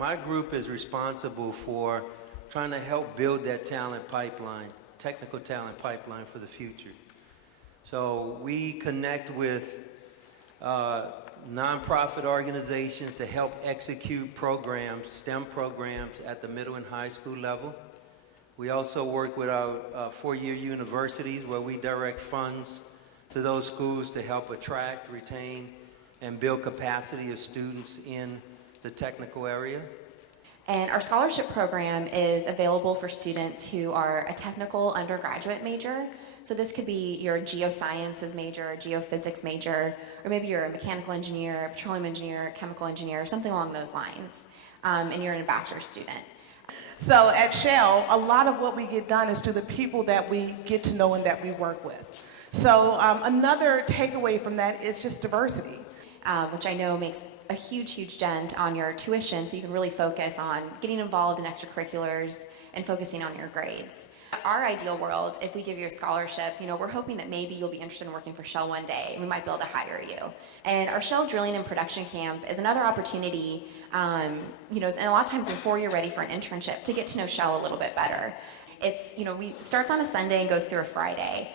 my group is responsible for trying to help build that talent pipeline, technical talent pipeline for the future. So we connect with nonprofit organizations to help execute programs, STEM programs at the middle and high school level. We also work with our four-year universities where we direct funds to those schools to help attract, retain, and build capacity of students in the technical area. And our scholarship program is available for students who are a technical undergraduate major. So this could be your geosciences major, geophysics major, or maybe you're a mechanical engineer, a petroleum engineer, chemical engineer, something along those lines, and you're an bachelor's student. So at Shell, a lot of what we get done is to the people that we get to know and that we work with. So another takeaway from that is just diversity. Which I know makes a huge, huge dent on your tuition, so you can really focus on getting involved in extracurriculars and focusing on your grades. Our ideal world, if we give you a scholarship, we're hoping that maybe you'll be interested in working for Shell one day, and we might be able to hire you. And our Shell Drilling and Production Camp is another opportunity, and a lot of times before you're ready for an internship, to get to know Shell a little bit better. It's, starts on a Sunday and goes through a Friday.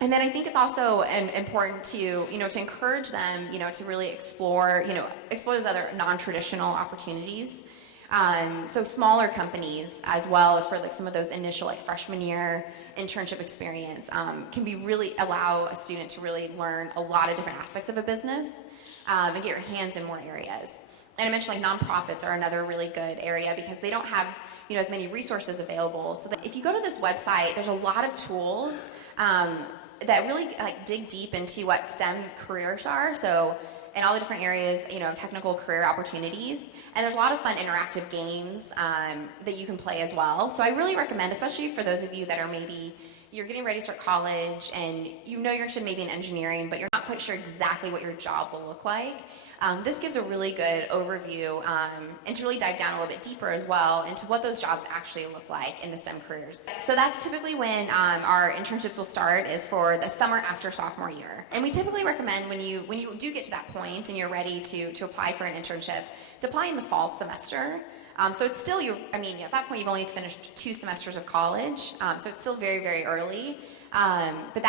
And then I think it's also important to, to encourage them, to really explore those other non-traditional opportunities. So smaller companies, as well as for like some of those initial freshman year internship experience, can be really allow a student to really learn a lot of different aspects of a business and get your hands in more areas. And I mentioned nonprofits are another really good area because they don't have as many resources available. So that if you go to this website, there's a lot of tools that really dig deep into what STEM careers are. So in all the different areas, technical career opportunities. And there's a lot of fun interactive games that you can play as well. So I really recommend, especially for those of you that are maybe, you're getting ready to start college and you're interested maybe in engineering, but you're not quite sure exactly what your job will look like. This gives a really good overview and to really dive down a little bit deeper as well into what those jobs actually look like in the STEM careers. So that's typically when our internships will start, is for the summer after sophomore year. And we typically recommend when you do get to that point and you're ready to apply for an internship, to apply in the fall semester. So it's still, at that point you've only finished 2 semesters of college, so it's still very, very early. But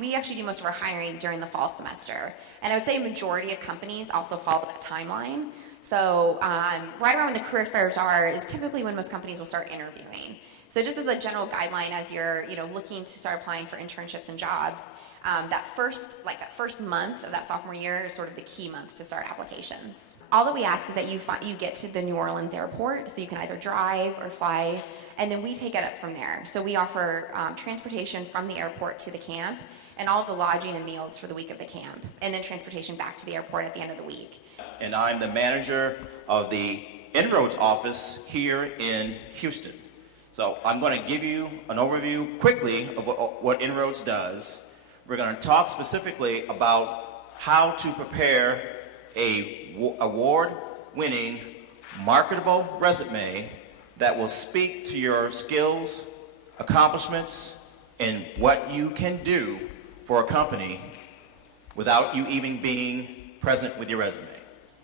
we actually do most of our hiring during the fall semester. And I would say a majority of companies also follow that timeline. So right around when the career fairs are is typically when most companies will start interviewing. So just as a general guideline, as you're looking to start applying for internships and jobs, that first month of that sophomore year is sort of the key month to start applications. All that we ask is that you get to the New Orleans airport, so you can either drive or fly, and then we take it up from there. So we offer transportation from the airport to the camp, and all of the lodging and meals for the week of the camp, and then transportation back to the airport at the end of the week. And I'm the manager of the INROADS office here in Houston. So I'm going to give you an overview quickly of what INROADS does. We're going to talk specifically about how to prepare a award-winning, marketable resume that will speak to your skills, accomplishments, and what you can do for a company without you even being present with your resume.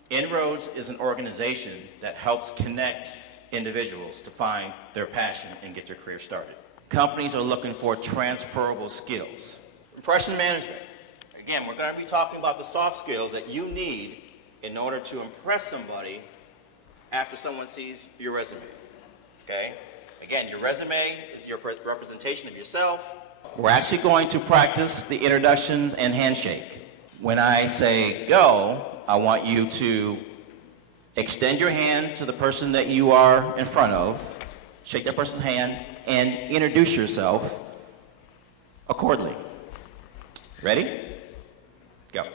INROADS is an organization that helps connect individuals to find their passion and get their career started. Companies are looking for transferable skills. Impression management. Again, we're going to be talking about the soft skills that you need in order to impress somebody after someone sees your resume. Okay? Again, your resume is your representation of yourself. We're actually going to practice the introductions and handshake. When I say go, I want you to extend your hand to the person that you are in front of, shake that person's hand, and introduce yourself accordingly. Ready? Go.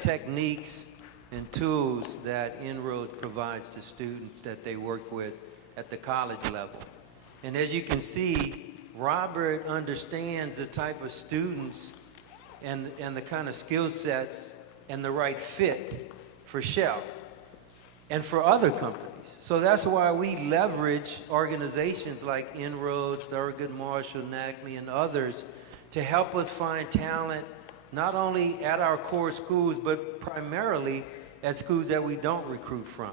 Techniques and tools that INROADS provides to students that they work with at the college level. And as you can see, Robert understands the type of students and the kind of skill sets and the right fit for Shell and for other companies. So that's why we leverage organizations like INROADS, Thurgood Marshall, NACME, and others to help us find talent not only at our core schools, but primarily at schools that we don't recruit from.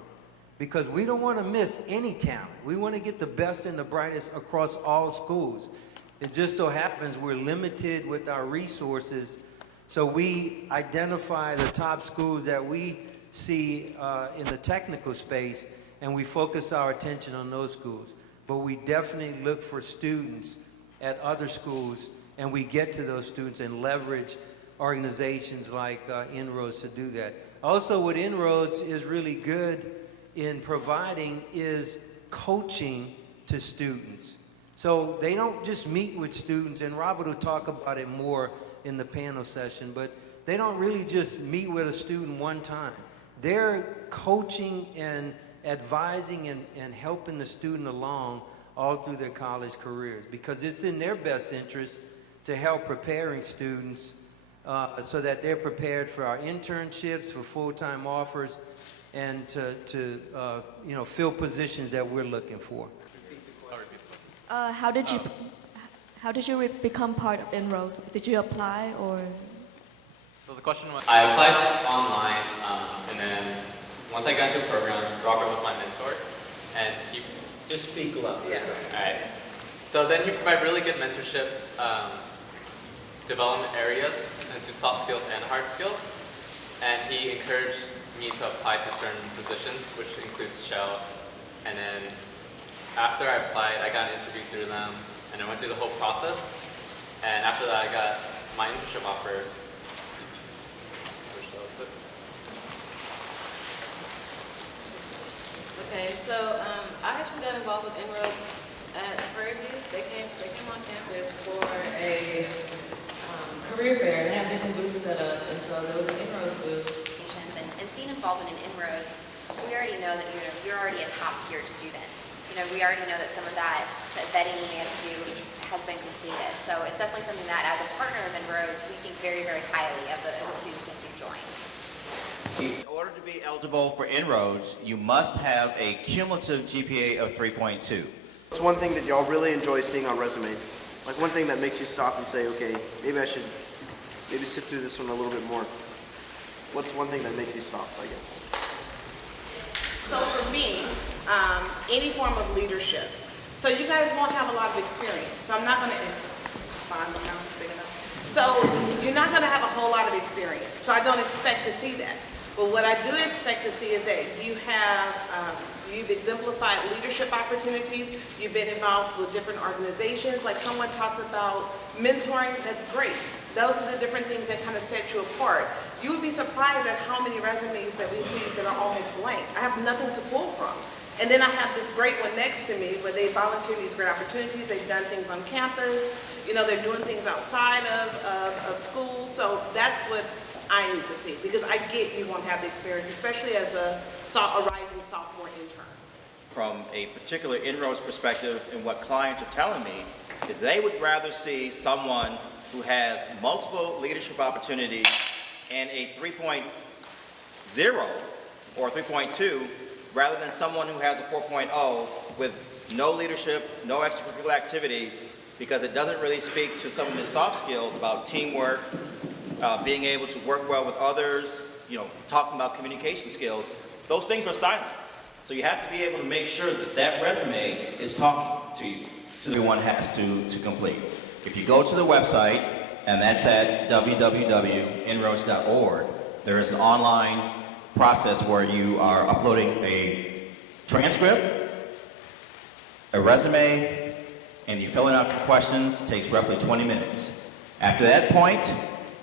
Because we don't want to miss any talent. We want to get the best and the brightest across all schools. It just so happens we're limited with our resources, so we identify the top schools that we see in the technical space, and we focus our attention on those schools. But we definitely look for students at other schools, and we get to those students and leverage organizations like INROADS to do that. Also, what INROADS is really good in providing is coaching to students. So they don't just meet with students, and Robert will talk about it more in the panel session, but they don't really just meet with a student one time. They're coaching and advising and helping the student along all through their college careers, because it's in their best interest to help preparing students so that they're prepared for our internships, for full-time offers, and to fill positions that we're looking for. How did you become part of INROADS? Did you apply or? So the question was, I applied online, and then once I got into a program, Robert was my mentor, and he Just speak loud. yeah. All right. So then he provided really good mentorship, development areas into soft skills and hard skills, and he encouraged me to apply to certain positions, which includes Shell. And then after I applied, I got an interview through them, and I went through the whole process. And after that, I got my internship offer. Okay, so I actually got involved with INROADS at Prairie View. They came on campus for a career fair. They have different booths set up, and so there was an INROADS booth. And seeing involvement in INROADS, we already know that you're already a top-tiered student. We already know that some of that vetting we may have to do has been completed. So it's definitely something that, as a partner of INROADS, we think very, very highly of the students that do join. In order to be eligible for INROADS, you must have a cumulative GPA of 3.2. What's one thing that y'all really enjoy seeing on resumes? Like one thing that makes you stop and say, okay, maybe I should sift through this one a little bit more. What's one thing that makes you stop, I guess? So for me, any form of leadership. So you guys won't have a lot of experience. So I'm not going to, it's fine, but now it's big enough. So you're not going to have a whole lot of experience. So I don't expect to see that. But what I do expect to see is that you've exemplified leadership opportunities. You've been involved with different organizations. Like someone talked about mentoring, that's great. Those are the different things that kind of set you apart. You would be surprised at how many resumes that we see that are almost blank. I have nothing to pull from. And then I have this great one next to me where they volunteer these great opportunities. They've done things on campus. They're doing things outside of school. So that's what I need to see, because I get you won't have the experience, especially as a rising sophomore intern. From a particular INROADS perspective, and what clients are telling me is they would rather see someone who has multiple leadership opportunities and a 3.0 or 3.2 rather than someone who has a 4.0 with no leadership, no extracurricular activities, because it doesn't really speak to some of the soft skills about teamwork, being able to work well with others, talking about communication skills. Those things are silent. So you have to be able to make sure that that resume is talking to you. So everyone has to complete. If you go to the website, and that's at www.inroads.org, there is an online process where you are uploading a transcript, a resume, and you're filling out some questions. It takes roughly 20 minutes. After that point,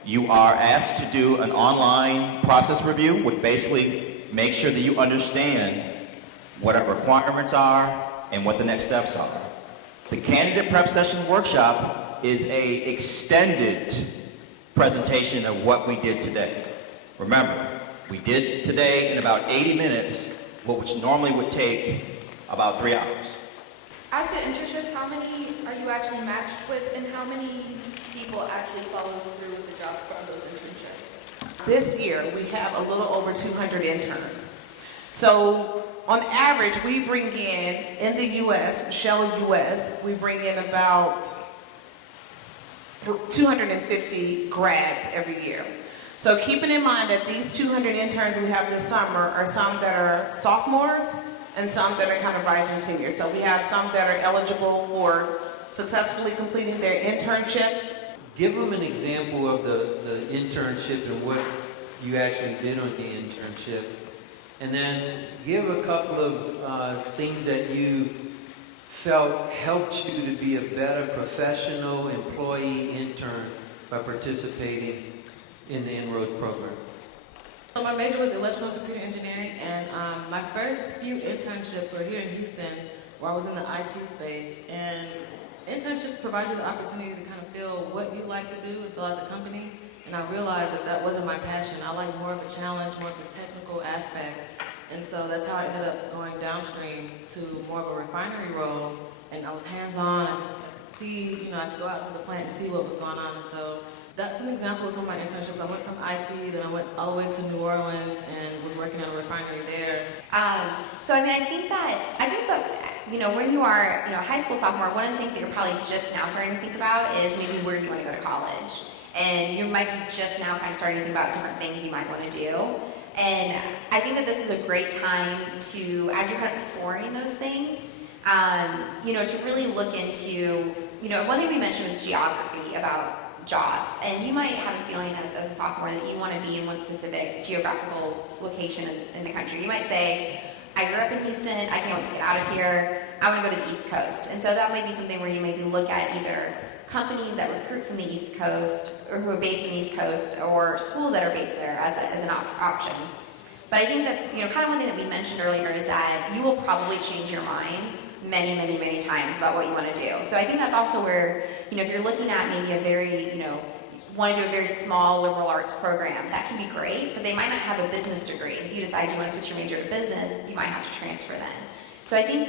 you are asked to do an online process review, which basically makes sure that you understand what our requirements are and what the next steps are. The candidate prep session workshop is a extended presentation of what we did today. Remember, we did today in about 80 minutes, which normally would take about 3 hours. As your internships, how many are you actually matched with, and how many people actually follow through with the job from those internships? This year, we have a little over 200 interns. So on average, we bring in the U.S., Shell U.S., we bring in about 250 grads every year. So keeping in mind that these 200 interns we have this summer are some that are sophomores and some that are kind of rising seniors. So we have some that are eligible for successfully completing their internships. Give them an example of the internship and what you actually did on the internship. And then give a couple of things that you felt helped you to be a better professional employee intern by participating in the INROADS program. So my major was electrical and computer engineering, and my first few internships were here in Houston, where I was in the IT space. And internships provide you the opportunity to kind of feel what you like to do and fill out the company. And I realized that that wasn't my passion. I like more of a challenge, more of the technical aspect. And so that's how I ended up going downstream to more of a refinery role. And I was hands-on, I could go out to the plant and see what was going on. So that's an example of some of my internships. I went from IT, then I went all the way to New Orleans and was working at a refinery there. So I mean, I think that when you are, high school sophomore, one of the things that you're probably just now starting to think about is maybe where you want to go to college. And you might be just now kind of starting to think about different things you might want to do. And I think that this is a great time to, as you're kind of exploring those things, to really look into, one thing we mentioned was geography about jobs. And you might have a feeling as a sophomore that you want to be in one specific geographical location in the country. You might say, I grew up in Houston, I can't wait to get out of here, I want to go to the East Coast. And so that might be something where you maybe look at either companies that recruit from the East Coast or who are based in the East Coast or schools that are based there as an option. But I think that's, kind of one thing that we mentioned earlier is that you will probably change your mind many, many, many times about what you want to do. So I think that's also where, if you're looking at maybe a very, want to do a very small liberal arts program, that can be great, but they might not have a business degree. If you decide you want to switch your major to business, you might have to transfer then. So I think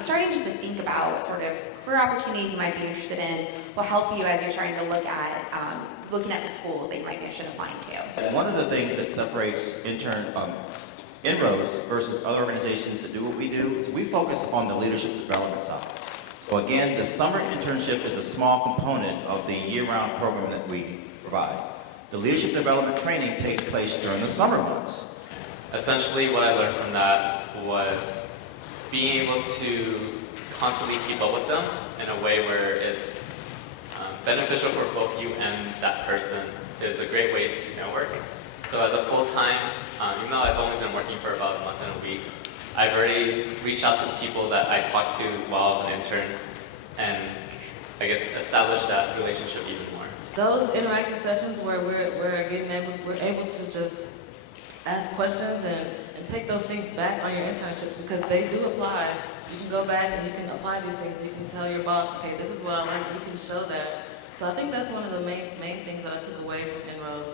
starting just to think about sort of career opportunities you might be interested in will help you as you're starting to look at looking at the schools that you might be interested in applying to. And one of the things that separates INROADS versus other organizations that do what we do is we focus on the leadership development side. So again, the summer internship is a small component of the year-round program that we provide. The leadership development training takes place during the summer months. Essentially, what I learned from that was being able to constantly keep up with them in a way where it's beneficial for both you and that person is a great way to network. So as a full-time, even though I've only been working for about a month and a week, I've already reached out to the people that I talked to while I was an intern and I guess established that relationship even more. Those interactive sessions where we're able to just ask questions and take those things back on your internships because they do apply. You can go back and you can apply these things. You can tell your boss, okay, this is what I learned. You can show that. So I think that's one of the main things that I took away from INROADS.